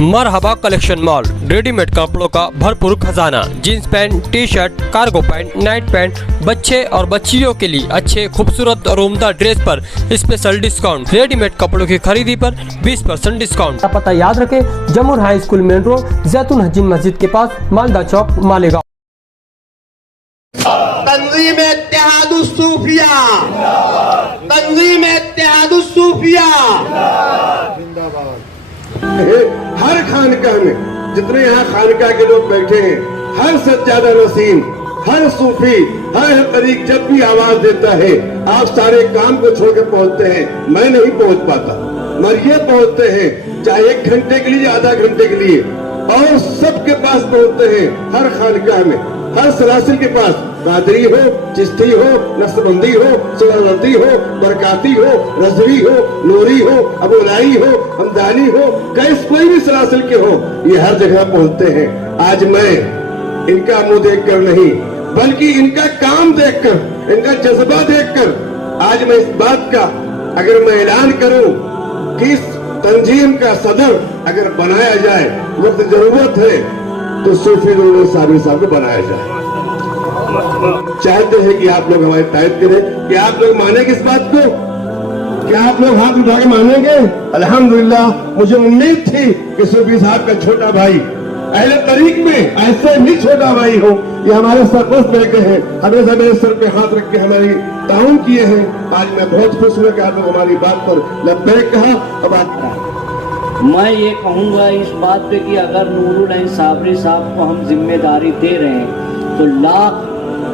मरहबा collection mall, readymade कपड़ों का भरपूर खजाना, jeans pant, T shirt, cargo pant, night pant, बच्चे और बच्चियों के लिए अच्छे खूबसूरत और उम्दा ड्रेस पर स्पेशल डिस्काउंट। रेडीमेड कपड़ों की खरीदी पर 20% डिस्काउंट। पता याद रखें, जमूर हाई स्कूल मेन रोड, जैतून हजीन मस्जिद के पास, मालदा चौक, मालेगांव। तंजीम इत्तेहादुस सूफिया, तंजीम इत्तेहादुस सूफिया हर खानकाह में जितने यहाँ खानकाह के लोग बैठे हैं, हर सज्जादा नसीम, हर सूफी, हर तरीक जब भी आवाज देता है, आप सारे काम को छोड़कर पहुंचते हैं। मैं नहीं पहुंच पाता, मगर ये पहुंचते हैं, चाहे 1 घंटे के लिए, आधा घंटे के लिए, और सबके पास पहुंचते हैं। हर खानकाह में, हर सलासिल के पास, कादरी हो, चिश्ती हो, नक्शबंदी हो, सुहरवर्दी हो, बरकाती हो, रज़वी हो, नूरी हो, अबुलाई हो, हमदानी हो, कैस कोई भी सलासिल के हो, ये हर जगह पहुंचते हैं। आज मैं इनका मुंह देखकर नहीं, बल्कि इनका काम देखकर, इनका जज्बा देखकर, आज मैं इस बात का अगर मैं ऐलान करूं कि इस तंजीम का सदर अगर बनाया जाए, वक्त जरूरत है तो सूफी नूर साबिर साहब को बनाया जाए। चाहते हैं कि आप लोग हमारी तारीफ करें, कि आप लोग मानेंगे इस बात को, कि आप लोग हाथ उठा के मानेंगे। अल्हम्दुलिल्लाह, मुझे उम्मीद थी कि सूफी साहब का छोटा भाई अहले तरीक में ऐसे भी छोटा भाई हो। ये हमारे सरपरस्त बैठे हैं, हमेशा मेरे सर पे हाथ रख के हमारी ताउन किए हैं। आज मैं बहुत खुश हुआ कि आप लोग हमारी बात पर लब्बैक कहा और बात कहा। मैं ये कहूँगा इस बात पे कि अगर नूरुल ऐन साबरी साहब को हम जिम्मेदारी दे रहे हैं तो लाख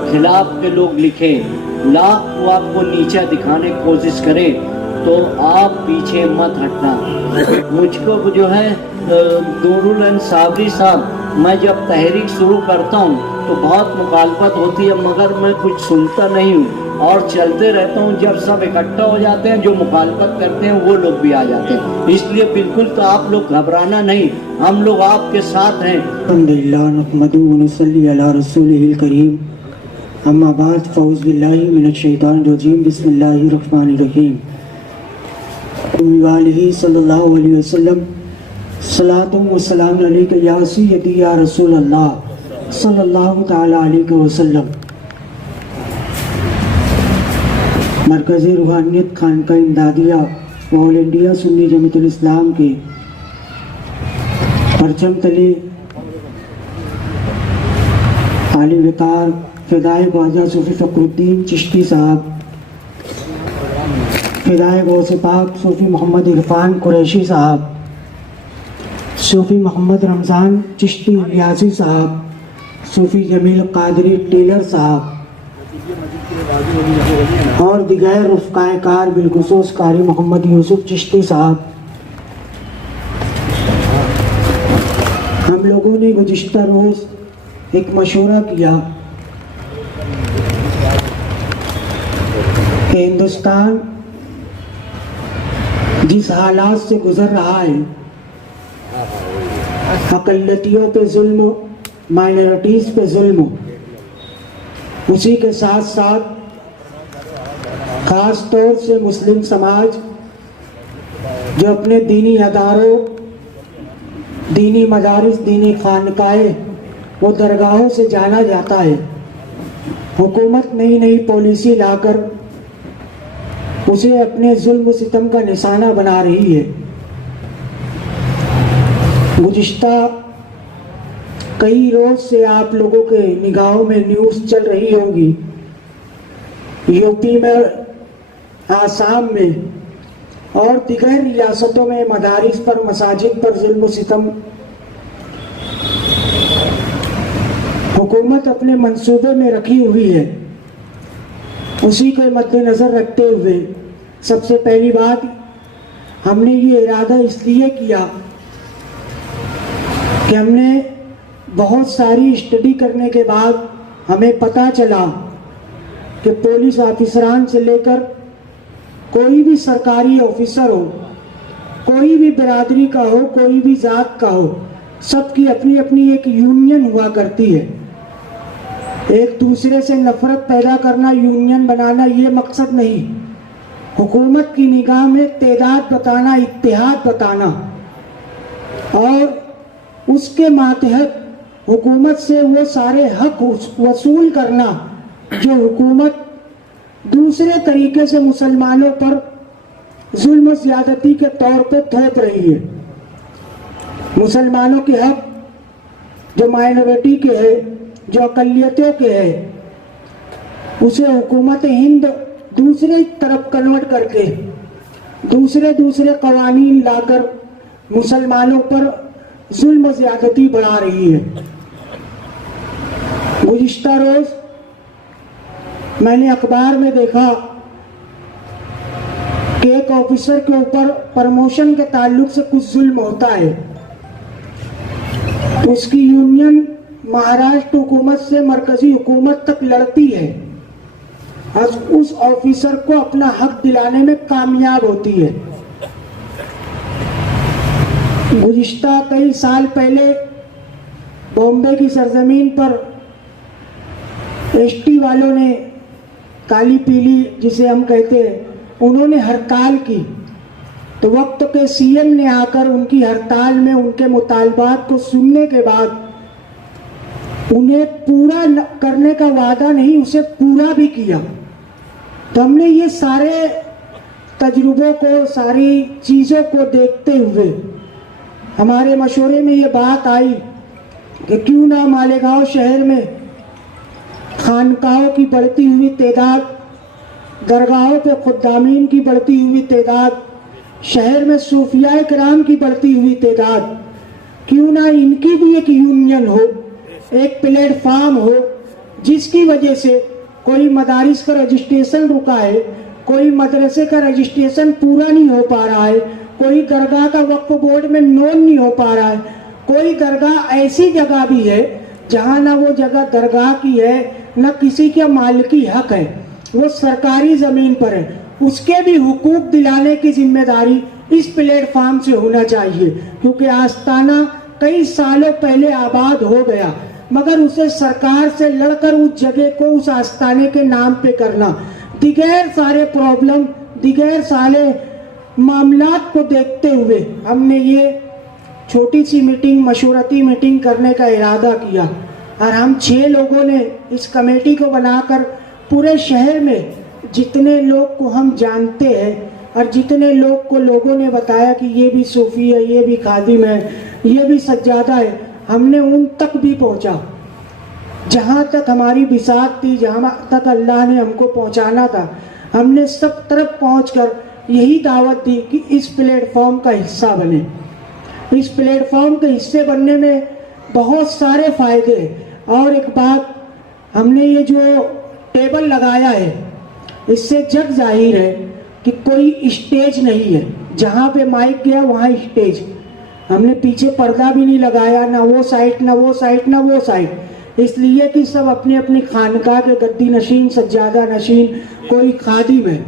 खिलाफ के लोग लिखें, लाख को आपको नीचा दिखाने की कोशिश करें, तो आप पीछे मत हटना। मुझको जो है नूरुल ऐन साबरी साहब, मैं जब तहरीक शुरू करता हूँ तो बहुत मुखालफत होती है, मगर मैं कुछ सुनता नहीं हूँ और चलते रहता हूँ। जब सब इकट्ठा हो जाते हैं, जो मुखालफत करते हैं वो लोग भी आ जाते हैं। इसलिए बिल्कुल तो आप लोग घबराना नहीं, हम लोग आपके साथ हैं। अल्हम्दुलिल्लाह नहमदुहु व नसल्ली अला रसूलिहिल करीम, अम्मा बाद, फ़ऊज़ बिल्लाहि मिनश शैतानिर रजीम, बिस्मिल्लाहिर रहमानिर रहीम। वालिही सल्लल्लाहु अलैहि वसल्लम, सलातु व सलाम अलैका या सय्यदी या रसूल अल्लाह सल्लल्लाहु तआला अलैहि वसल्लम। मरकज़ रूहानियत खानका इमदादिया ऑल इंडिया सुन्नी जमीयतुल इस्लाम के परचम तले आली वकार फिदाए ख्वाजा सूफी फ़खरुद्दीन चिश्ती साहब, फिदाए गौसे पाक सूफी मोहम्मद इरफान कुरैशी साहब, सूफी मोहम्मद रमज़ान चिश्ती इलियासी साहब, सूफी जमील कादरी टेलर साहब और दिगर रुफ़क़ाए कार, बिलखुसूस कारी मोहम्मद यूसुफ चिश्ती साहब, हम लोगों ने गुज़िश्ता रोज़ एक मशवरा किया कि हिंदुस्तान जिस हालात से गुज़र रहा है, अक़लियतियों पे जुल्म, माइनॉरिटीज़ पे जुल्म, उसी के साथ साथ ख़ास तौर से मुस्लिम समाज जो अपने दीनी अदारों, दीनी मदारिस, दीनी खानकाए वो दरगाहों से जाना जाता है, हुकूमत नई नई पॉलिसी लाकर उसे अपने जुल्म सितम का निशाना बना रही है। गुज़िश्ता कई रोज से आप लोगों के निगाहों में न्यूज़ चल रही होगी, यूपी में, आसाम में और दिगर रियासतों में मदारिस पर, मसाजिद पर जुल्म सितम हुकूमत अपने मंसूबे में रखी हुई है। उसी के मद्देनज़र रखते हुए सबसे पहली बात, हमने ये इरादा इसलिए किया कि हमने बहुत सारी स्टडी करने के बाद हमें पता चला कि पुलिस ऑफिसरान से लेकर कोई भी सरकारी ऑफिसर हो, कोई भी बिरादरी का हो, कोई भी ज़ात का हो, सबकी अपनी अपनी एक यूनियन हुआ करती है। एक दूसरे से नफरत पैदा करना, यूनियन बनाना, ये मकसद नहीं। हुकूमत की निगाह में तेदाद बताना, इत्तेहाद बताना और اس کے ماتحت حکومت سے وہ سارے حق وصول کرنا جو حکومت دوسرے طریقے سے مسلمانوں پر ظلم و زیادتی کے طور پہ تھوپ رہی ہے. مسلمانوں کے حق جو مائنورٹی کے ہے، جو اقلیتوں کے ہے، اسے حکومت ہند دوسرے طرف کنورٹ کر کے دوسرے قوانین لا کر مسلمانوں پر ظلم و زیادتی بڑھا رہی ہے. گزشتہ روز میں نے اخبار میں دیکھا کہ ایک آفیسر کے اوپر پروموشن کے تعلق سے کچھ ظلم ہوتا ہے. اس کی یونین مہاراشٹر حکومت سے مرکزی حکومت تک لڑتی ہے اور اس آفیسر کو اپنا حق دلانے میں کامیاب ہوتی ہے. گزشتہ کئی سال پہلے بامبے کی سرزمین پر ایس ٹی والوں نے کالی پیلی جسے ہم کہتے ہیں، انہوں نے ہڑتال کی تو وقت کے سی ایم نے آ کر ان کی ہڑتال میں ان کے مطالبات کو سننے کے بعد انہیں پورا کرنے کا وعدہ نہیں، اسے پورا بھی کیا. تو ہم نے یہ سارے تجربوں کو، ساری چیزوں کو دیکھتے ہوئے ہمارے مشورے میں یہ بات آئی کہ کیوں نہ مالیگاؤں شہر میں خانقاہوں کی بڑھتی ہوئی تعداد، درگاہوں پہ خدامین کی بڑھتی ہوئی تعداد، شہر میں صوفیاء کرام کی بڑھتی ہوئی تعداد، کیوں نہ ان کی بھی ایک یونین ہو، ایک پلیٹ فارم ہو جس کی وجہ سے کوئی مدارس کا رجسٹریشن رکا ہے، کوئی مدرسے کا رجسٹریشن پورا نہیں ہو پا رہا ہے، کوئی درگاہ کا وقف بورڈ میں نون نہیں ہو پا رہا ہے، کوئی درگاہ ایسی جگہ بھی ہے جہاں نہ وہ جگہ درگاہ کی ہے نہ کسی کے مالکی حق ہے، وہ سرکاری زمین پر ہے، اس کے بھی حقوق دلانے کی ذمہ داری اس پلیٹ فارم سے ہونا چاہیے. کیونکہ آستانہ کئی سالوں پہلے آباد ہو گیا، مگر اسے سرکار سے لڑ کر اس جگہ کو اس آستانے کے نام پہ کرنا، دیگر سارے پرابلم، دیگر سارے معاملات کو دیکھتے ہوئے ہم نے یہ چھوٹی سی میٹنگ، مشورتی میٹنگ کرنے کا ارادہ کیا. اور ہم 6 لوگوں نے اس کمیٹی کو بنا کر پورے شہر میں جتنے لوگ کو ہم جانتے ہیں اور جتنے لوگ کو لوگوں نے بتایا کہ یہ بھی صوفی ہے، یہ بھی خادم ہے، یہ بھی سجادہ ہے، ہم نے ان تک بھی پہنچا. جہاں تک ہماری بساط تھی، جہاں تک اللہ نے ہم کو پہنچانا تھا، ہم نے سب طرف پہنچ کر یہی دعوت دی کہ اس پلیٹ فارم کا حصہ بنے. اس پلیٹ فارم کے حصے بننے میں بہت سارے فائدے ہیں. اور ایک بات، ہم نے یہ جو ٹیبل لگایا ہے اس سے جگ ظاہر ہے کہ کوئی اسٹیج نہیں ہے. جہاں پہ مائک گیا وہاں اسٹیج. ہم نے پیچھے پردہ بھی نہیں لگایا، نہ وہ سائٹ نہ وہ سائٹ نہ وہ سائٹ، اس لیے کہ سب اپنی اپنی خانقاہ کے گدی نشین، سجادہ نشین، کوئی خادم ہے.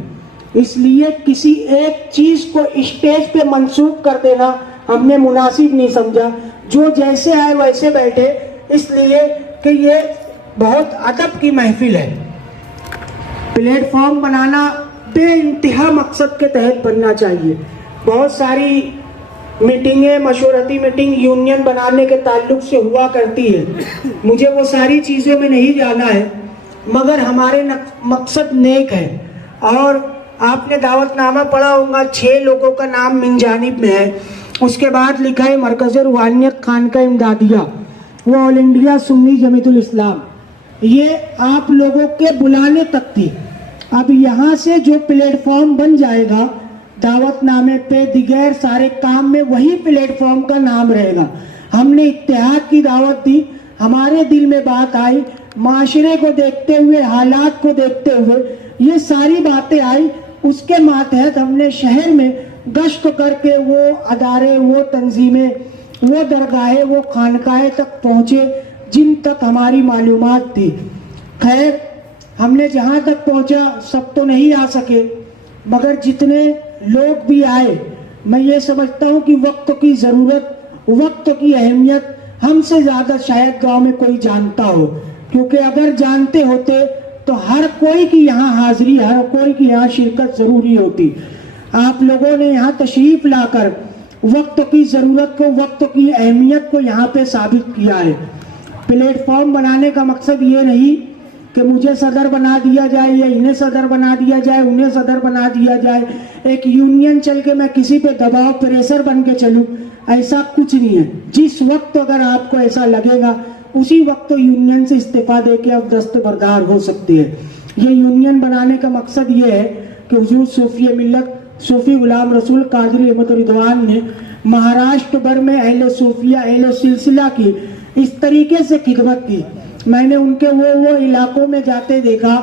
اس لیے کسی ایک چیز کو اسٹیج پہ منسوب کر دینا ہم نے مناسب نہیں سمجھا. جو جیسے آئے ویسے بیٹھے، اس لیے کہ یہ بہت ادب کی محفل ہے. پلیٹ فارم بنانا بے انتہا مقصد کے تحت بننا چاہیے. بہت ساری میٹنگیں، مشورتی میٹنگ یونین بنانے کے تعلق سے ہوا کرتی ہے، مجھے وہ ساری چیزوں میں نہیں جانا ہے، مگر ہمارے مقصد نیک ہے. اور آپ نے دعوت نامہ پڑھا ہوگا، 6 لوگوں کا نام من جانب میں ہے. اس کے بعد لکھا ہے مرکز روحانیت خانقاہ امدادیہ، وہ آل انڈیا سنی جمیعت الاسلام. یہ آپ لوگوں کے بلانے تک تھی. اب یہاں سے جو پلیٹ فارم بن جائے گا، دعوت نامے پہ دیگر سارے کام میں وہی پلیٹ فارم کا نام رہے گا. ہم نے اتحاد کی دعوت دی، ہمارے دل میں بات آئی، معاشرے کو دیکھتے ہوئے، حالات کو دیکھتے ہوئے یہ ساری باتیں آئی. اس کے ماتحت ہم نے شہر میں گشت کر کے وہ ادارے، وہ تنظیمیں، وہ درگاہیں، وہ خانقاہیں تک پہنچے جن تک ہماری معلومات تھی. خیر، ہم نے جہاں تک پہنچا، سب تو نہیں آ سکے، مگر جتنے لوگ بھی آئے، میں یہ سمجھتا ہوں کہ وقت کی ضرورت، وقت کی اہمیت ہم سے زیادہ شاید گاؤں میں کوئی جانتا ہو. کیونکہ اگر جانتے ہوتے تو ہر کوئی کی یہاں حاضری، ہر کوئی کی یہاں شرکت ضروری ہوتی. آپ لوگوں نے یہاں تشریف لا کر वक्त की ज़रूरत को, वक्त की अहमियत को यहाँ पे साबित किया है। प्लेटफॉर्म बनाने का मकसद ये नहीं कि मुझे सदर बना दिया जाए या इन्हें सदर बना दिया जाए, उन्हें सदर बना दिया जाए, एक यूनियन चल के मैं किसी पे दबाव प्रेशर बन के चलूँ, ऐसा कुछ नहीं है। जिस वक्त अगर आपको ऐसा लगेगा उसी वक्त तो यूनियन से इस्तीफा दे के आप दस्तबरदार हो सकती है। ये यूनियन बनाने का मकसद ये है कि हुजूर सूफी मिल्लत सूफी गुलाम रसूल कादरी अहमद रिदवान ने महाराष्ट्र भर में अहले सूफिया अहले सिलसिला की इस तरीके से खिदमत की। मैंने उनके वो इलाकों में जाते देखा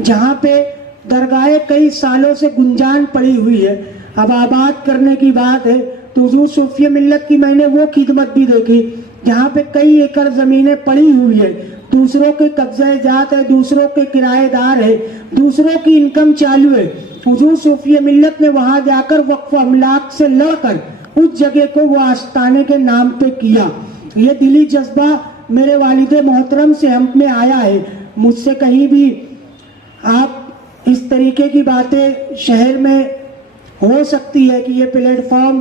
जहाँ पे दरगाहें कई सालों से गुंजान पड़ी हुई है, अब आबाद करने की बात है तो हुजूर सूफी मिल्लत की मैंने वो खिदमत भी देखी जहाँ पे कई एकड़ जमीनें पड़ी हुई है, दूसरों के कब्जे जात है, दूसरों के किराएदार है, दूसरों की इनकम चालू है। हुजूर सूफी मिल्लत ने वहां जाकर वक्फ अमलाक से लड़कर उस जगह को वो आस्ताने के नाम पे किया। ये दिली जज्बा मेरे वालिद मोहतरम से हम में आया है। मुझसे कहीं भी आप इस तरीके की बातें शहर में हो सकती है कि ये प्लेटफॉर्म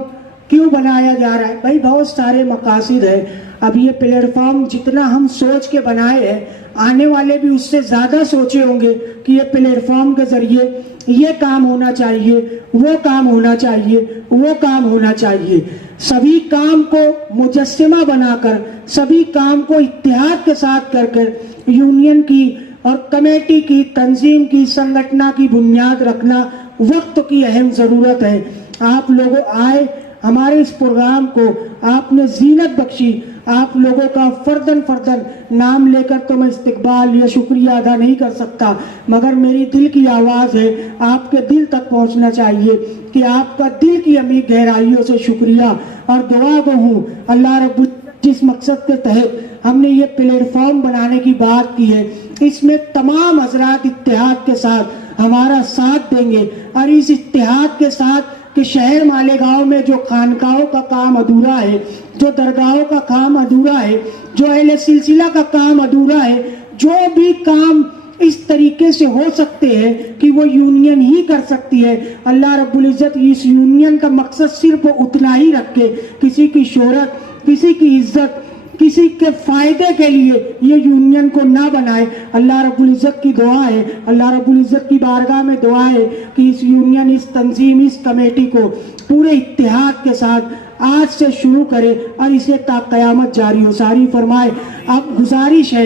क्यों बनाया जा रहा है, भाई बहुत सारे मकासद है। अब ये प्लेटफॉर्म जितना हम सोच के बनाए हैं, आने वाले भी उससे ज़्यादा सोचे होंगे कि ये प्लेटफॉर्म के ज़रिए ये काम होना चाहिए, वो काम होना चाहिए, वो काम होना चाहिए। सभी काम को मुजस्समा बनाकर, सभी काम को इत्तेहाद के साथ करके यूनियन की और कमेटी की, तंजीम की, संगठना की बुनियाद रखना वक्त की अहम ज़रूरत है। आप लोग आए, हमारे इस प्रोग्राम को आपने जीनत बख्शी, आप लोगों का फर्दन फर्दन नाम लेकर तो मैं इस्तकबाल या शुक्रिया अदा नहीं कर सकता, मगर मेरी दिल की आवाज़ है, आपके दिल तक पहुंचना चाहिए कि आपका दिल की अमीर गहराइयों से शुक्रिया और दुआ को हूँ। अल्लाह रब्बुल जिस मकसद के तहत हमने ये प्लेटफॉर्म बनाने की बात की है, इसमें तमाम हजरात इत्तेहाद के साथ हमारा साथ देंगे और इस इत्तेहाद के साथ कि शहर मालेगांव में जो खानकाहों का काम अधूरा है, जो दरगाहों का काम अधूरा है, जो अहले सिलसिला का काम अधूरा है, जो भी काम इस तरीके से हो सकते हैं कि वो यूनियन ही कर सकती है। अल्लाह रब्बुल इज़्ज़त इस यूनियन का मकसद सिर्फ उतना ही रखे, किसी की शोहरत, किसी की इज्जत, किसी के फायदे के लिए ये यूनियन को ना बनाए। अल्लाह रब्बुल इज़्ज़त की दुआ है, अल्लाह रब्बुल इज़्ज़त की बारगाह में दुआ है कि इस यूनियन, इस तंजीम, इस कमेटी को पूरे इत्तेहाद के साथ आज से शुरू करे और इसे ता क़यामत जारी हो सारी फरमाए। अब गुजारिश है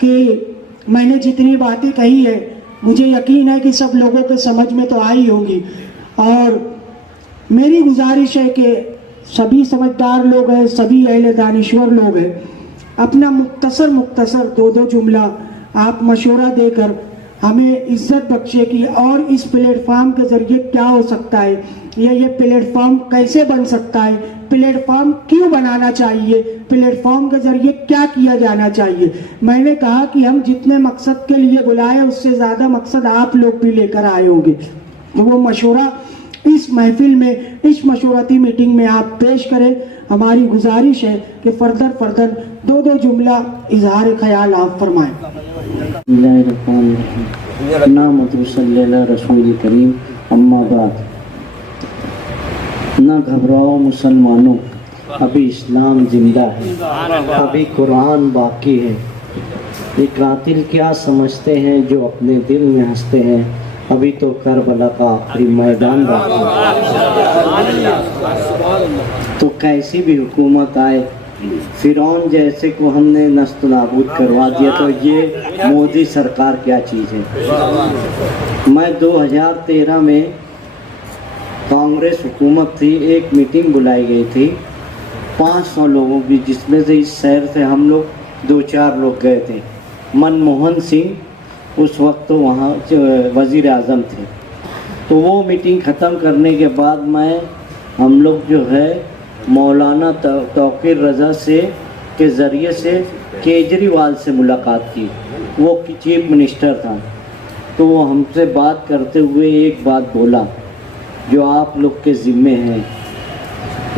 कि मैंने जितनी बातें कही है, मुझे यकीन है कि सब लोगों के समझ में तो आई होगी, और मेरी गुजारिश है कि सभी समझदार लोग हैं, सभी अहले दानिश्वर लोग हैं, अपना मुख्तसर दो जुमला आप मशवरा देकर हमें इज्जत बख्शे की और इस प्लेटफॉर्म के ज़रिए क्या हो सकता है, या ये प्लेटफॉर्म कैसे बन सकता है, प्लेटफॉर्म क्यों बनाना चाहिए, प्लेटफॉर्म के ज़रिए क्या किया जाना चाहिए। मैंने कहा कि हम जितने मकसद के लिए बुलाए उससे ज़्यादा मकसद आप लोग भी लेकर आए होंगे, तो वो मशवरा इस महफिल में, इस मशवरती मीटिंग में आप पेश करें। हमारी गुजारिश है कि फर्दन दो जुमला इजहार ख्याल आप फरमाएं। रसूल करीम, अम्मा बाद। ना घबराओ मुसलमानों, अभी इस्लाम जिंदा है, अभी कुरान बाकी है। ये कातिल क्या समझते हैं जो अपने दिल में हंसते हैं, अभी तो करबला का आखिरी मैदान बाकी है। तो कैसी भी हुकूमत आए, फिरौन जैसे को हमने नस्त नाबूद करवा दिया, तो ये मोदी सरकार क्या चीज़ है। मैं 2013 में कांग्रेस हुकूमत थी, एक मीटिंग बुलाई गई थी 500 लोगों की, जिसमें से इस शहर से हम लोग 2-4 लोग गए थे। मनमोहन सिंह उस वक्त तो वहाँ वज़ीर आज़म थे। तो वो मीटिंग ख़त्म करने के बाद हम लोग जो है मौलाना तौक़ीर रज़ा से के ज़रिए से केजरीवाल से मुलाकात की। वो चीफ मिनिस्टर था, तो वो हमसे बात करते हुए एक बात बोला जो आप लोग के ज़िम्मे है।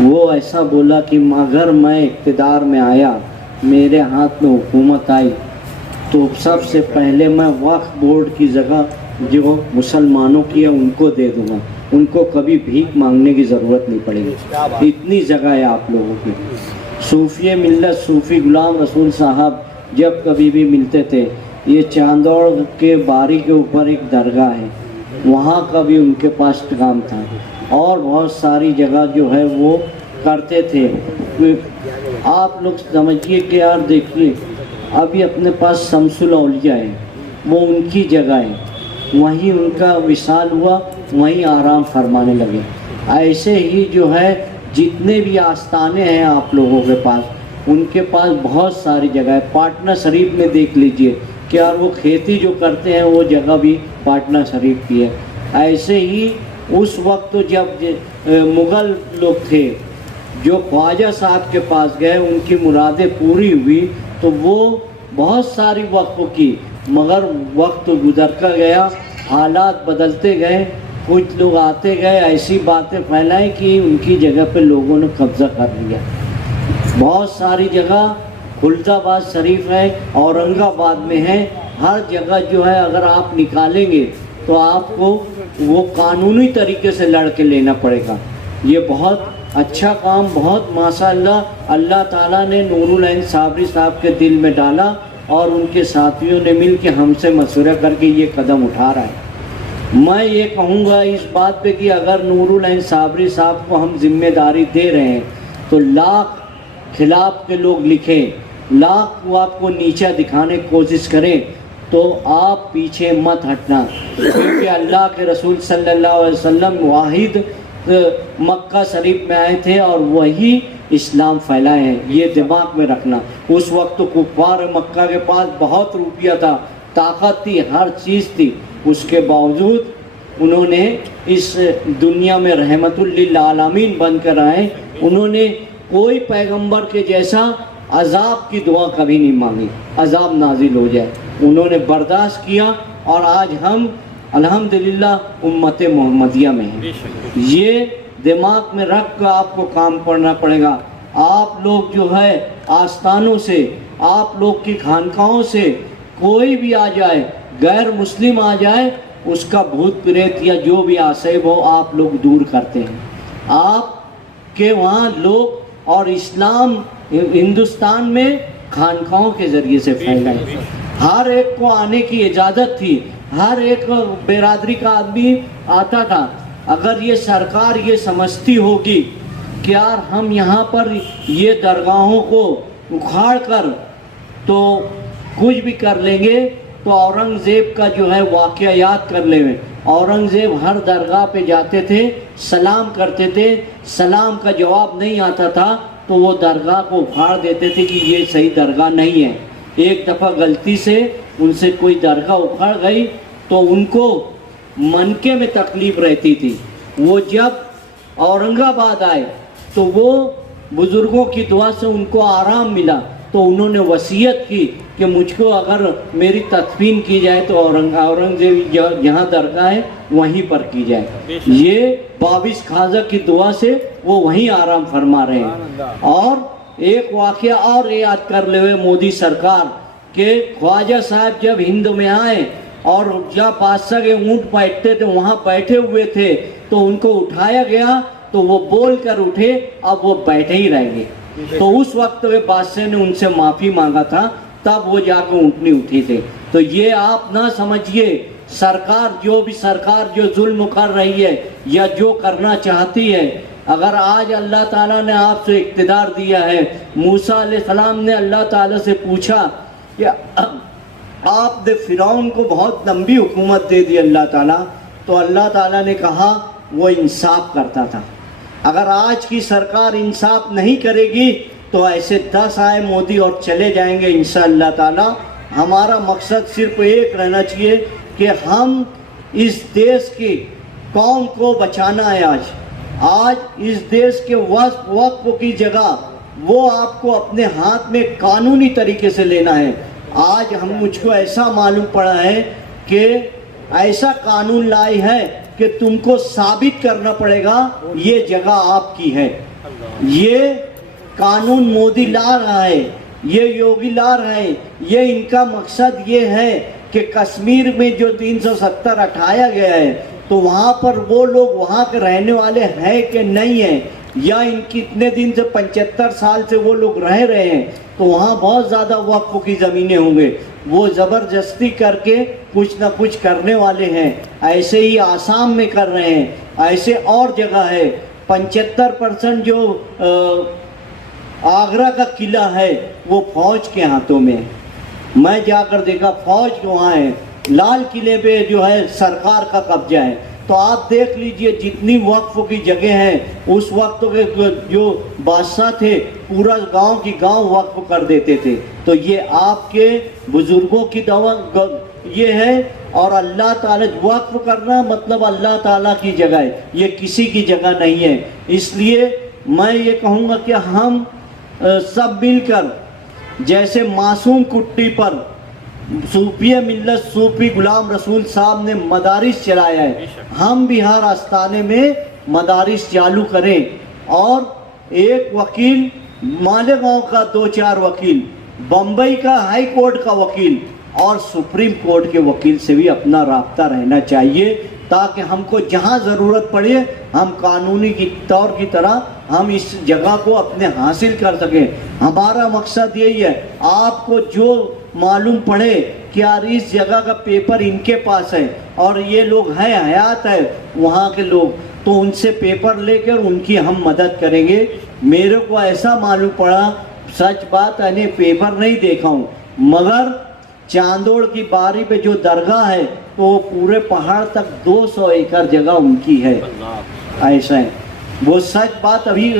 वो ऐसा बोला कि अगर मैं इक़्तिदार में आया, मेरे हाथ में हुकूमत आई, तो सबसे पहले मैं वक्फ बोर्ड की जगह जो मुसलमानों की है उनको दे दूँगा। ان کو کبھی بھیک مانگنے کی ضرورت نہیں پڑے گی. اتنی جگہ ہے آپ لوگوں کی. صوفی ملت صوفی غلام رسول صاحب جب کبھی بھی ملتے تھے، یہ چاندوڑ کے باری کے اوپر ایک درگاہ ہے، وہاں کا بھی ان کے پاس کام تھا، اور بہت ساری جگہ جو ہے وہ کرتے تھے. آپ لوگ سمجھیے کہ یار دیکھیے ابھی اپنے پاس شمس الاولیاء ہے، وہ ان کی جگہ ہے، وہیں ان کا وصال ہوا، وہیں آرام فرمانے لگے. ایسے ہی جو ہے جتنے بھی آستانے ہیں آپ لوگوں کے پاس، ان کے پاس بہت ساری جگہ ہے. پاٹنہ شریف میں دیکھ لیجئے کہ یار وہ کھیتی جو کرتے ہیں وہ جگہ بھی پاٹنہ شریف کی ہے. ایسے ہی اس وقت جب مغل لوگ تھے جو خواجہ صاحب کے پاس گئے، ان کی مرادیں پوری ہوئی تو وہ بہت ساری وقت کی، مگر وقت گزرتا گیا، حالات بدلتے گئے، کچھ لوگ آتے گئے، ایسی باتیں پھیلائیں کہ ان کی جگہ پہ لوگوں نے قبضہ کر لیا. بہت ساری جگہ خلد آباد شریف ہے، اورنگ آباد میں ہے، ہر جگہ جو ہے اگر آپ نکالیں گے تو آپ کو وہ قانونی طریقے سے لڑ کے لینا پڑے گا. یہ بہت اچھا کام، بہت ماشاءاللہ اللہ تعالیٰ نے نور العین صابری صاحب کے دل میں ڈالا، اور ان کے ساتھیوں نے مل کے ہم سے مشورہ کر کے یہ قدم اٹھا رہا ہے. میں یہ کہوں گا اس بات پہ کہ اگر نور العین صابری صاحب کو ہم ذمہ داری دے رہے ہیں تو لاکھ خلاف کے لوگ لکھیں، لاکھ وہ آپ کو نیچا دکھانے کی کوشش کریں، تو آپ پیچھے مت ہٹنا، کیونکہ اللہ کے رسول صلی اللہ علیہ وسلم واحد مکہ شریف میں آئے تھے اور وہی اسلام پھیلائے ہیں. یہ دماغ میں رکھنا. اس وقت کفار مکہ کے پاس بہت روپیہ تھا، طاقت تھی، ہر چیز تھی، اس کے باوجود انہوں نے اس دنیا میں رحمت للعالمین بن کر آئے. انہوں نے کوئی پیغمبر کے جیسا عذاب کی دعا کبھی نہیں مانگی، عذاب نازل ہو جائے. انہوں نے برداشت کیا، اور آج ہم الحمدللہ امت محمدیہ میں ہیں. یہ دماغ میں رکھ کر آپ کو کام کرنا پڑے گا. آپ لوگ جو ہے آستانوں سے، آپ لوگ کی خانقاہوں سے کوئی بھی آ جائے، غیر مسلم آ جائے، اس کا بھوت پریت یا جو بھی آصیب ہو آپ لوگ دور کرتے ہیں. آپ کے وہاں لوگ اور اسلام ہندوستان میں خانقاہوں کے ذریعے سے پھیلا ہے. ہر ایک کو آنے کی اجازت تھی، ہر ایک برادری کا آدمی آتا تھا. اگر یہ سرکار یہ سمجھتی ہوگی کہ یار ہم یہاں پر یہ درگاہوں کو اکھاڑ کر تو کچھ بھی کر لیں گے، تو اورنگزیب کا جو ہے واقعہ یاد کر لیں. اورنگزیب ہر درگاہ پہ جاتے تھے، سلام کرتے تھے، سلام کا جواب نہیں آتا تھا تو وہ درگاہ کو اکھاڑ دیتے تھے کہ یہ صحیح درگاہ نہیں ہے. ایک دفعہ غلطی سے ان سے کوئی درگاہ اکھڑ گئی تو ان کو منکے میں تکلیف رہتی تھی. وہ جب اورنگ آباد آئے تو وہ بزرگوں کی دعا سے ان کو آرام ملا، تو انہوں نے وصیت کی کہ مجھ کو اگر میری تدفین کی جائے تو اورنگزیب جہاں درگاہ ہے وہیں پر کی جائے. یہ 22 خواجہ کی دعا سے وہ وہیں آرام فرما رہے ہیں. اور ایک واقعہ اور یاد کر لے ہوئے مودی سرکار کہ خواجہ صاحب جب ہند میں آئے اور جب بادشاہ کے اونٹ بیٹھتے تھے وہاں بیٹھے ہوئے تھے تو ان کو اٹھایا گیا تو وہ بول کر اٹھے، اب وہ بیٹھے ہی رہیں گے. تو اس وقت بادشاہ نے ان سے معافی مانگا تھا، تب وہ جا کے اونٹنی اٹھی تھے. تو یہ آپ نہ سمجھیے سرکار جو ظلم کر رہی ہے یا جو کرنا چاہتی ہے. اگر آج اللہ تعالیٰ نے آپ سے اقتدار دیا ہے، موسیٰ علیہ السلام نے اللہ تعالیٰ سے پوچھا کہ آپ نے فرعون کو بہت لمبی حکومت دے دی اللہ تعالیٰ، تو اللہ تعالیٰ نے کہا وہ انصاف کرتا تھا. اگر آج کی سرکار انصاف نہیں کرے گی تو ایسے 10 آئے مودی اور چلے جائیں گے انشاءاللہ تعالیٰ. ہمارا مقصد صرف ایک رہنا چاہیے کہ ہم اس دیش کی قوم کو بچانا ہے. آج اس دیش کے وقف کی جگہ وہ آپ کو اپنے ہاتھ میں قانونی طریقے سے لینا ہے. آج مجھ کو ایسا معلوم پڑا ہے کہ ایسا قانون لائی ہے کہ تم کو ثابت کرنا پڑے گا یہ جگہ آپ کی ہے. یہ قانون مودی لا رہا ہے، یہ یوگی لا رہے ہیں. یہ ان کا مقصد یہ ہے کہ کشمیر میں جو 370 اٹھایا گیا ہے تو وہاں پر وہ لوگ وہاں کے رہنے والے ہیں کہ نہیں ہیں, یا ان کی اتنے دن سے 75 سال سے وہ لوگ رہ رہے ہیں, تو وہاں بہت زیادہ وقف کی زمینیں ہوں گے. وہ زبردستی کر کے کچھ نہ کچھ کرنے والے ہیں. ایسے ہی آسام میں کر رہے ہیں, ایسے اور جگہ ہے. 75% جو آگرہ کا قلعہ ہے وہ فوج کے ہاتھوں میں ہے. میں جا کر دیکھا فوج وہاں ہے. لال قلعے پہ جو ہے سرکار کا قبضہ ہے. تو آپ دیکھ لیجئے جتنی وقف کی جگہ ہیں, اس وقت کے جو بادشاہ تھے پورا گاؤں کی گاؤں وقف کر دیتے تھے. تو یہ آپ کے بزرگوں کی یہ ہے. اور اللہ تعالیٰ وقف کرنا مطلب اللہ تعالیٰ کی جگہ ہے, یہ کسی کی جگہ نہیں ہے. اس لیے میں یہ کہوں گا کہ ہم سب مل کر, جیسے معصوم کٹی پر صوفی ملت صوفی غلام رسول صاحب نے مدارس چلایا ہے, ہم بھی ہر آستانے میں مدارس چالو کریں. اور ایک وکیل مالیگاؤں کا, 2-4 وکیل, بمبئی کا ہائی کورٹ کا وکیل اور سپریم کورٹ کے وکیل سے بھی اپنا رابطہ رہنا چاہیے, تاکہ ہم کو جہاں ضرورت پڑے ہم قانونی کی طور کی طرح ہم اس جگہ کو اپنے حاصل کر سکیں. ہمارا مقصد یہی ہے, آپ کو جو معلوم پڑے کہ یار اس جگہ کا پیپر ان کے پاس ہے اور یہ لوگ ہیں حیات ہے وہاں کے لوگ, تو ان سے پیپر لے کر ان کی ہم مدد کریں گے. میرے کو ایسا معلوم پڑا, سچ بات ہے, پیپر نہیں دیکھا ہوں, مگر چاندوڑ کی باری پہ جو درگاہ ہے وہ پورے پہاڑ تک 200 ایکڑ جگہ ان کی ہے. ایسا ہے, وہ سچ بات. ابھی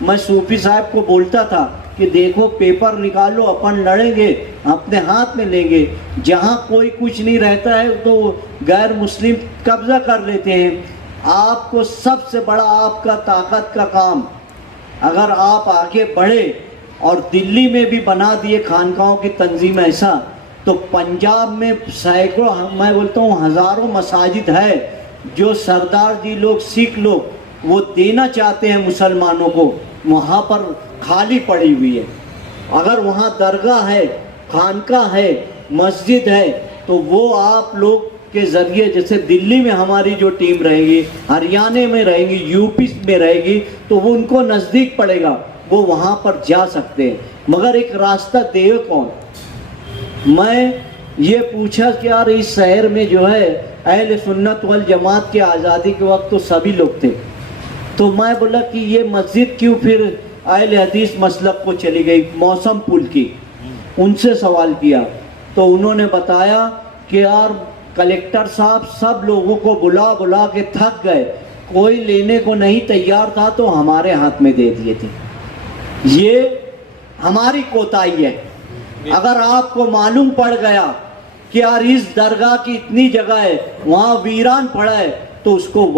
میں صوفی صاحب کو بولتا تھا کہ دیکھو پیپر نکالو, اپن لڑیں گے, اپنے ہاتھ میں لیں گے. جہاں کوئی کچھ نہیں رہتا ہے تو غیر مسلم قبضہ کر لیتے ہیں. آپ کو سب سے بڑا آپ کا طاقت کا کام, اگر آپ آگے بڑھے اور دلی میں بھی بنا دیے خانقاہوں کی تنظیم ایسا, تو پنجاب میں سینکڑوں, میں بولتا ہوں ہزاروں مساجد ہے جو سردار جی لوگ سکھ لوگ وہ دینا چاہتے ہیں مسلمانوں کو, وہاں پر خالی پڑی ہوئی ہے. اگر وہاں درگاہ ہے, خانقاہ ہے, مسجد ہے, تو وہ آپ لوگ کے ذریعے, جیسے دلی میں ہماری جو ٹیم رہے گی, ہریانہ میں رہے گی, یو پی میں رہے گی, تو وہ ان کو نزدیک پڑے گا, وہ وہاں پر جا سکتے ہیں. مگر ایک راستہ دے کون؟ میں یہ پوچھا کہ یار اس شہر میں جو ہے اہل سنت والجماعت کے آزادی کے وقت تو سبھی لوگ تھے, تو میں بولا کہ یہ مسجد کیوں پھر اہل حدیث مسلک کو چلی گئی؟ موسم پل کی ان سے سوال کیا تو انہوں نے بتایا کہ یار کلیکٹر صاحب سب لوگوں کو بلا بلا کے تھک گئے, کوئی لینے کو نہیں تیار تھا تو ہمارے ہاتھ میں دے دیے تھے. یہ ہماری کوتاہی ہے. اگر آپ کو معلوم پڑ گیا کہ یار اس درگاہ کی اتنی جگہ ہے, وہاں ویران پڑا ہے, تو اس کو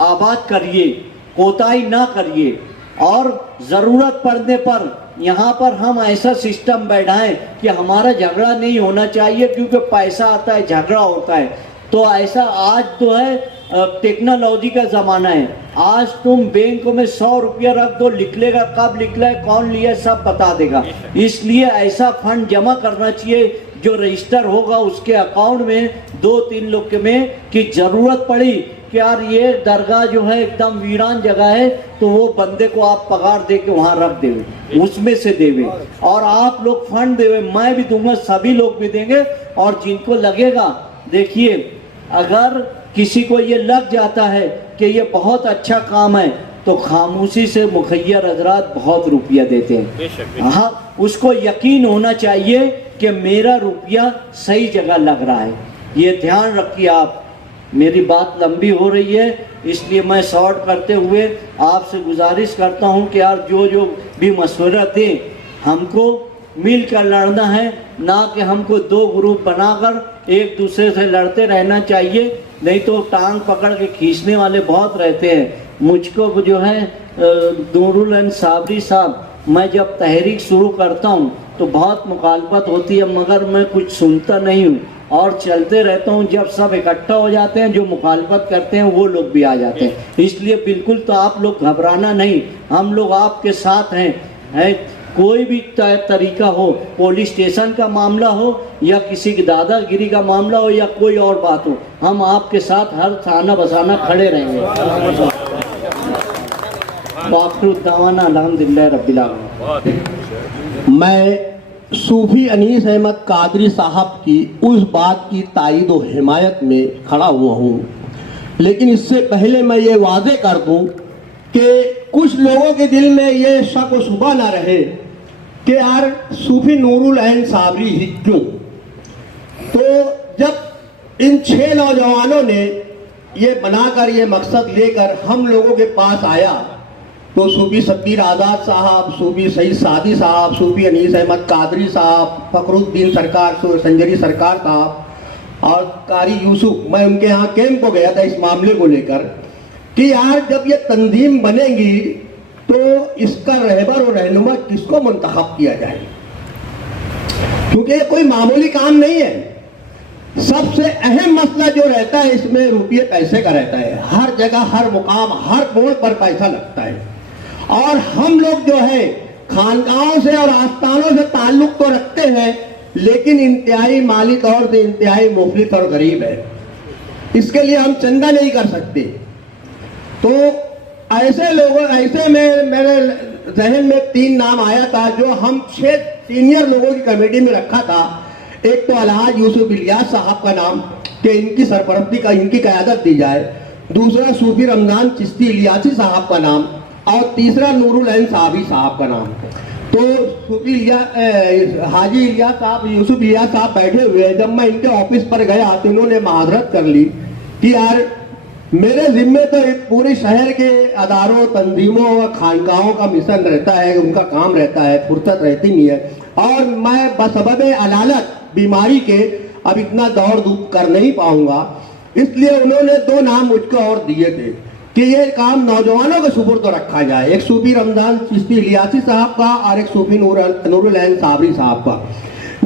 آباد کریے, کوتاہی نہ کریے. اور ضرورت پڑنے پر یہاں پر ہم ایسا سسٹم بیٹھائیں کہ ہمارا جھگڑا نہیں ہونا چاہیے, کیونکہ پیسہ آتا ہے جھگڑا ہوتا ہے. تو ایسا آج تو ہے ٹیکنالوجی کا زمانہ ہے, آج تم بینک میں 100 روپیہ رکھ دو, نکلے گا کب نکلا ہے, کون لیا, سب بتا دے گا. اس لیے ایسا فنڈ جمع کرنا چاہیے جو رجسٹر ہوگا اس کے اکاؤنٹ میں 2-3 لوگ کے میں, کہ ضرورت پڑی کہ یار یہ درگاہ جو ہے ایک دم ویران جگہ ہے, تو وہ بندے کو آپ پگار دے کے وہاں رکھ دے, اس میں سے دے, اور آپ لوگ فنڈ دے, میں بھی دوں گا, سبھی لوگ بھی دیں گے. اور جن کو لگے گا, دیکھیے اگر کسی کو یہ لگ جاتا ہے کہ یہ بہت اچھا کام ہے, تو خاموشی سے مخیر حضرات بہت روپیہ دیتے ہیں. ہاں, اس کو یقین ہونا چاہیے کہ میرا روپیہ صحیح جگہ لگ رہا ہے. یہ دھیان رکھیے آپ. میری بات لمبی ہو رہی ہے, اس لیے میں شارٹ کرتے ہوئے آپ سے گزارش کرتا ہوں کہ یار جو بھی مشورہ دیں, ہم کو مل کر لڑنا ہے, نہ کہ ہم کو 2 گروپ بنا کر ایک دوسرے سے لڑتے رہنا چاہیے. نہیں تو ٹانگ پکڑ کے کھینچنے والے بہت رہتے ہیں. مجھ کو جو ہے نورالعین صابری صاحب, میں جب تحریک شروع کرتا ہوں تو بہت مخالفت ہوتی ہے, مگر میں کچھ سنتا نہیں ہوں اور چلتے رہتا ہوں. جب سب اکٹھا ہو جاتے ہیں, جو مخالفت کرتے ہیں وہ لوگ بھی آ جاتے ہیں. اس لیے بالکل تو آپ لوگ گھبرانا نہیں, ہم لوگ آپ کے ساتھ ہیں. कोई भी तरीका हो, पुलिस स्टेशन का मामला हो या किसी की दादागिरी का मामला हो या कोई और बात हो, हम आपके साथ हर थाना बसाना खड़े रहेंगे। वाखिरुद्दावाना अल्हम्दुलिल्लाह रब्बिल आलमीन। मैं सूफी अनीस अहमद कादरी साहब की उस बात की तायद व हिमायत में खड़ा हुआ हूँ, लेकिन इससे पहले मैं ये वाज़े कर दूँ कि कुछ लोगों के दिल में ये शक व शुबा ना रहे कि यार सूफी नूरुल ऐन साबरी ही क्यों। तो जब इन 6 नौजवानों ने ये बनाकर ये मकसद लेकर हम लोगों के पास आया, तो सूफी शब्बीर आज़ाद साहब, सूफी सईद सादी साहब, सूफी अनीस अहमद कादरी साहब, फखरुद्दीन सरकार, संजरी सरकार साहब और कारी यूसुफ, मैं उनके यहाँ कैंप को गया था इस मामले को लेकर कि यार जब ये तंजीम बनेगी तो इसका रहबर और रहनुमा किसको मुंतखब किया जाए, क्योंकि ये कोई मामूली काम नहीं है। सबसे अहम मसला जो रहता है इसमें रुपये पैसे का रहता है। हर जगह, हर मुकाम, हर मोड़ पर पैसा लगता है। और हम लोग जो है खानकाहों से और आस्थानों से ताल्लुक तो रखते हैं, लेकिन इंतहाई माली तौर से इंतहाई मुफलिस और गरीब है। इसके लिए हम चंदा नहीं कर सकते। तो ऐसे में मेरे जहन में 3 नाम आया था जो हम 6 सीनियर लोगों की कमेटी में रखा था। एक तो अलहाज यूसुफ इलियास साहब का नाम कि इनकी सरपरस्ती का, इनकी क़यादत दी जाए। दूसरा सूफी रमजान चिश्ती इलियासी साहब का नाम और तीसरा नूरुल ऐन साहबी साहब का नाम। तो सूफी हाजी इलियास साहब, यूसुफ इलियास साहब बैठे हुए हैं। जब मैं इनके ऑफिस पर गया तो इन्होंने माजरत कर ली कि यार मेरे जिम्मे तो पूरे शहर के अदारों, तंजीमों और खानकाहों का मिशन रहता है, उनका काम रहता है, फुर्सत रहती नहीं है, और मैं बसबब अलालत बीमारी के अब इतना दौड़ धूप कर नहीं पाऊंगा। इसलिए उन्होंने 2 नाम मुझको और दिए थे कि ये काम नौजवानों के सुपुर्द रखा जाए, एक सूफी रमजान चिश्ती इलियासी साहब का और एक सूफी नूरुल ऐन साबरी साहब का।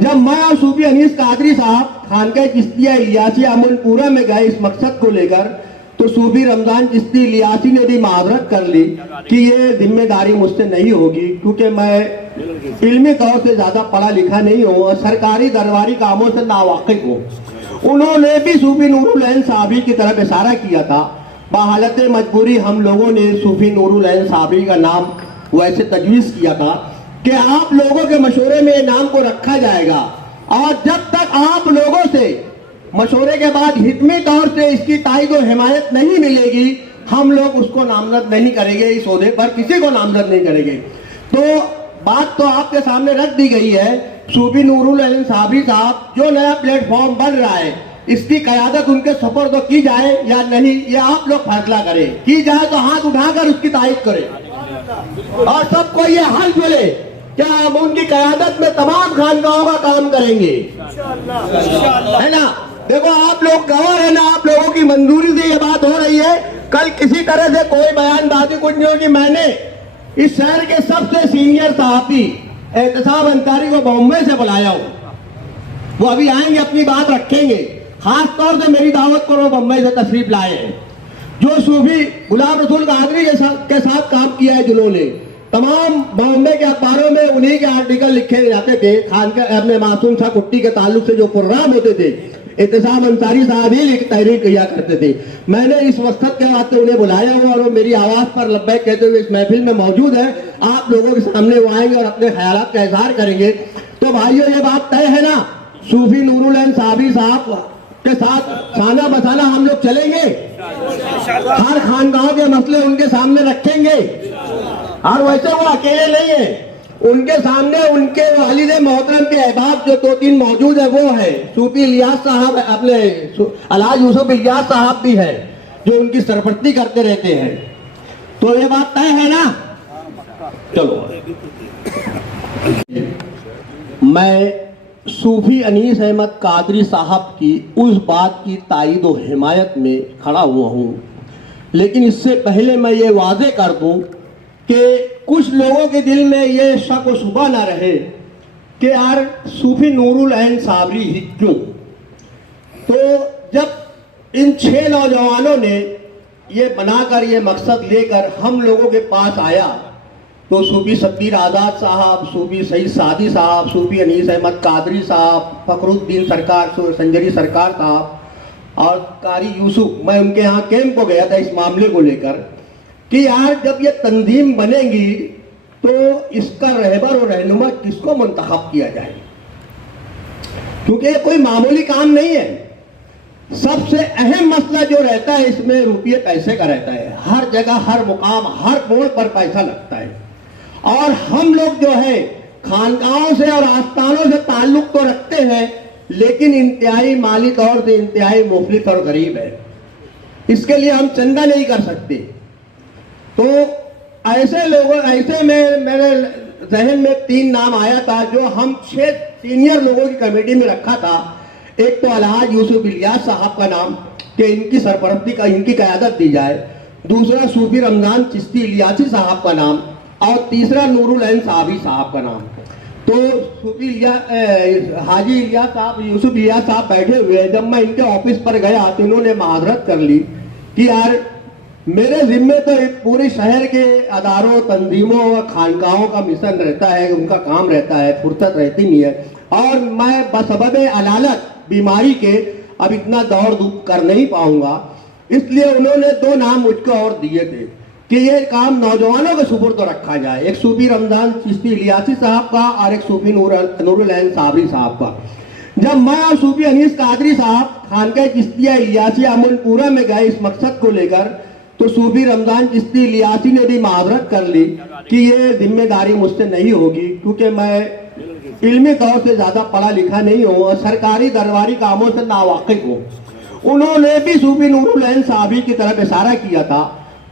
जब मैं और सूफी अनीस कादरी साहब खानका चिश्तिया इलियासी अमनपुरा में गए इस मकसद को लेकर, तो सूफी रमजान चिश्ती इलियासी ने भी माजरत कर ली कि ये जिम्मेदारी मुझसे नहीं होगी, क्योंकि मैं इल्मी तौर से ज़्यादा पढ़ा लिखा नहीं हूँ और सरकारी दरबारी कामों से नावाकिफ हूँ। उन्होंने भी सूफी नूरुल ऐन साबरी की तरफ इशारा किया था। बहालत मजबूरी हम लोगों ने सूफी नूरुल ऐन साबरी का नाम वैसे तजवीज़ किया था कि आप लोगों के मशवरे में नाम को रखा जाएगा, और जब तक आप लोगों से मशवरे के बाद हितमी तौर से इसकी तायद और हिमायत नहीं मिलेगी, हम लोग उसको नामजद नहीं करेंगे, इस ओहदे पर किसी को नामजद नहीं करेंगे। तो बात तो आपके सामने रख दी गई है। सूफी नूरुल ऐन साबरी साहब जो नया प्लेटफॉर्म बन रहा है, इसकी क़यादत उनके सफर तो की जाए या नहीं, ये आप लोग फैसला करें। की जाए तो हाथ उठाकर उसकी तारीफ करें और सबको ये हाल मिले क्या हम उनकी क़यादत में तमाम खानकाहों का काम करेंगे, है ना। देखो आप लोग गवाह है ना, आप लोगों की मंजूरी से ये बात हो रही है। कल किसी तरह से कोई बयानबाजी कुछ नहीं होगी। मैंने इस शहर के सबसे सीनियर सहाफ़ी एहतसाब अंसारी को बॉम्बे से बुलाया हूँ, वो अभी आएंगे, अपनी बात रखेंगे। खास तौर से मेरी दावत को वो बम्बई से तशरीफ लाए हैं। जो सूफी गुलाम रसूल कादरी के साथ काम किया है जिन्होंने, तमाम बॉम्बे के अखबारों में उन्हीं के आर्टिकल लिखे जाते थे। खान के अपने मासूम शाह कुट्टी के ताल्लुक से जो प्रोग्राम होते थे, एहतसाब अंसारी साहब ही तहरीर किया करते थे। मैंने इस वक्त के वास्ते उन्हें बुलाया हुआ और वो मेरी आवाज़ पर लब्बैक कहते हुए इस महफिल में मौजूद है। आप लोगों के सामने वो आएंगे और अपने ख्यालात का इजहार करेंगे। तो भाइयों ये बात तय है ना, सूफी नूरुल ऐन साबरी साहब के साथ खाना बसाना हम लोग चलेंगे, हर खानगाहों के मसले उनके सामने रखेंगे। और वैसे वो अकेले नहीं है, उनके सामने उनके वालिद मोहतरम के अहबाब जो 2-3 मौजूद है, वो है सूफी इलियास साहब, अपने अलहाज यूसुफ इलियास साहब भी है जो उनकी सरपरस्ती करते रहते हैं। तो ये बात तय है ना। चलो, मैं सूफी अनीस अहमद कादरी साहब की उस बात की तायद व हिमायत में खड़ा हुआ हूँ, लेकिन इससे पहले मैं ये वाज़े कर दूँ कि कुछ लोगों के दिल में ये शक व शुबा ना रहे कि यार सूफी नूरुल ऐन साबरी ही क्यों। तो जब इन 6 नौजवानों ने ये बनाकर ये मकसद लेकर हम लोगों के पास आया, तो सूफी शब्बीर आज़ाद साहब, सूफी सईद सादी साहब, सूफी अनीस अहमद कादरी साहब, फखरुद्दीन सरकार, संजरी सरकार साहब और कारी यूसुफ, मैं उनके यहाँ कैंप को गया था इस मामले को लेकर कि यार जब ये तंजीम बनेगी तो इसका रहबर और रहनुमा किसको मुंतखब किया जाए, क्योंकि ये कोई मामूली काम नहीं है। सबसे अहम मसला जो रहता है इसमें रुपये पैसे का रहता है। हर जगह, हर मुकाम, हर मोड़ पर पैसा लगता है। और हम लोग जो है खानकाहों से और आस्थानों से ताल्लुक तो रखते हैं, लेकिन इंतहाई माली तौर से इंतहाई मुफलिस और गरीब है। इसके लिए हम चंदा नहीं कर सकते। तो ऐसे लोगों, ऐसे में मेरे जहन में 3 नाम आया था जो हम 6 सीनियर लोगों की कमेटी में रखा था। एक तो अलहाज यूसुफ इलियास साहब का नाम कि इनकी सरपरस्ती का, इनकी क़यादत दी जाए। दूसरा सूफी रमजान चिश्ती इलियासी साहब का नाम और तीसरा नूरुल ऐन साहबी साहब का नाम। तो सूफी हाजी इलियास साहब, यूसुफ इलियास साहब बैठे हुए हैं। जब मैं इनके ऑफिस पर गया तो इन्होंने माजरत कर ली कि यार मेरे जिम्मे तो पूरे शहर के अदारों, तंजीमों और खानकाहों का मिशन रहता है, उनका काम रहता है, फुर्सत रहती नहीं है और मैं बसबब अलालत बीमारी के अब इतना दौड़ धूप कर नहीं पाऊंगा। इसलिए उन्होंने 2 नाम मुझको और दिए थे कि ये काम नौजवानों के सुपुर्द रखा जाए। एक सूफी रमजान चिश्ती इलियासी साहब का और एक सूफी नूरुल ऐन साबरी साहब का। जब मैं और सूफी अनीस कादरी साहब खानका चिश्तिया इलियासी अमनपुरा में गए इस मकसद को लेकर, तो सूफी रमजान चिश्ती इलियासी ने भी माजरत कर ली कि ये जिम्मेदारी मुझसे नहीं होगी, क्योंकि मैं इल्मी तौर से ज्यादा पढ़ा लिखा नहीं हूँ और सरकारी दरबारी कामों से नावाकिफ हूँ। उन्होंने भी सूफी नूरुल ऐन साबरी की तरफ इशारा किया था।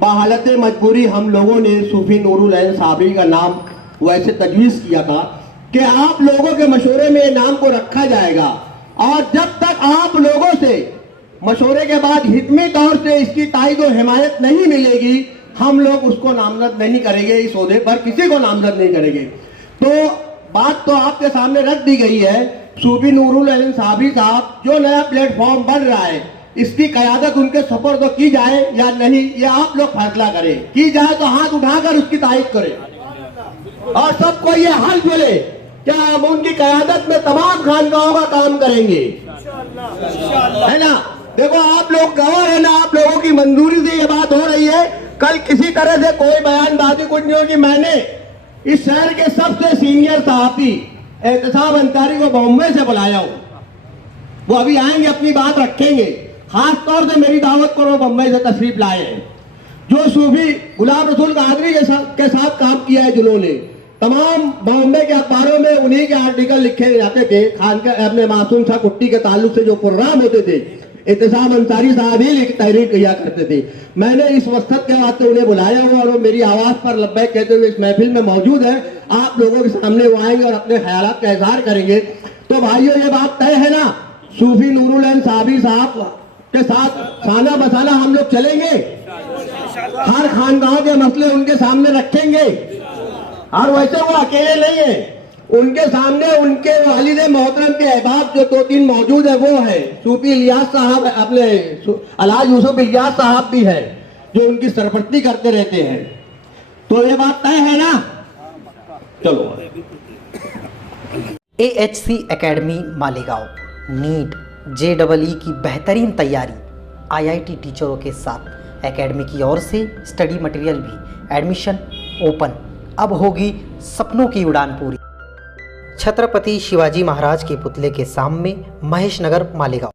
बहालत मजबूरी हम लोगों ने सूफी नूरुल ऐन साबरी का नाम वैसे तजवीज़ किया था कि आप लोगों के मशवरे में नाम को रखा जाएगा और जब तक आप लोगों से मशवरे के बाद हितमी तौर से इसकी ताईद और हिमायत नहीं मिलेगी, हम लोग उसको नामजद नहीं करेंगे, इस ओहदे पर किसी को नामजद नहीं करेंगे। तो बात तो आपके सामने रख दी गई है। सूफी नूरुल ऐन साबरी साहब, जो नया प्लेटफॉर्म बन रहा है, इसकी क़यादत उनके सफर तो की जाए या नहीं, ये आप लोग फैसला करें। की जाए तो हाथ उठाकर उसकी तारीफ करें और सबको ये हाल मिले क्या हम उनकी क़यादत में तमाम खानकाहों का काम करेंगे, है ना। देखो आप लोग गवाह है ना, आप लोगों की मंजूरी से ये बात हो रही है। कल किसी तरह से कोई बयानबाजी कुछ नहीं होगी। मैंने इस शहर के सबसे सीनियर सहाफ़ी एहतसाब अंसारी को बॉम्बे से बुलाया हूँ, वो अभी आएंगे, अपनी बात रखेंगे। खास तौर से मेरी दावत को बम्बई से तशरीफ लाए हैं। जो सूफी गुलाम रसूल कादरी के साथ काम किया है जिन्होंने, तमाम बॉम्बे के अखबारों में उन्हीं के आर्टिकल लिखे जाते थे। खान के अपने मासूम शाह कुट्टी के ताल्लुक से जो प्रोग्राम होते थे, एहतसाब अंसारी साहब ही तहरीर किया करते थे। मैंने इस मकसद के वास्ते उन्हें बुलाया हुआ और वो मेरी आवाज़ पर लब्बैक कहते हुए इस महफिल में मौजूद है। आप लोगों के सामने वो आएंगे और अपने ख्यालात का इजहार करेंगे। तो भाइयों ये बात तय है ना, सूफी नूरुल ऐन साबरी साहब के साथ खाना बसाना हम लोग चलेंगे, हर खानगाहों के मसले उनके सामने रखेंगे। और वैसे वो अकेले नहीं है, उनके सामने उनके वालिद मोहतरम के अहबाब जो 2-3 मौजूद है, वो है सूफी इलियास साहब, अपने अलहाज यूसुफ इलियास साहब भी है जो उनकी सरपरस्ती करते रहते हैं। तो ये बात तय है ना। चलो। AHC academy Malegaon NEET JEE की बेहतरीन तैयारी IIT टीचरों के साथ एकेडमी की ओर से स्टडी मटेरियल भी एडमिशन ओपन। अब होगी सपनों की उड़ान पूरी। छत्रपति शिवाजी महाराज के पुतले के सामने, महेश नगर, मालेगांव।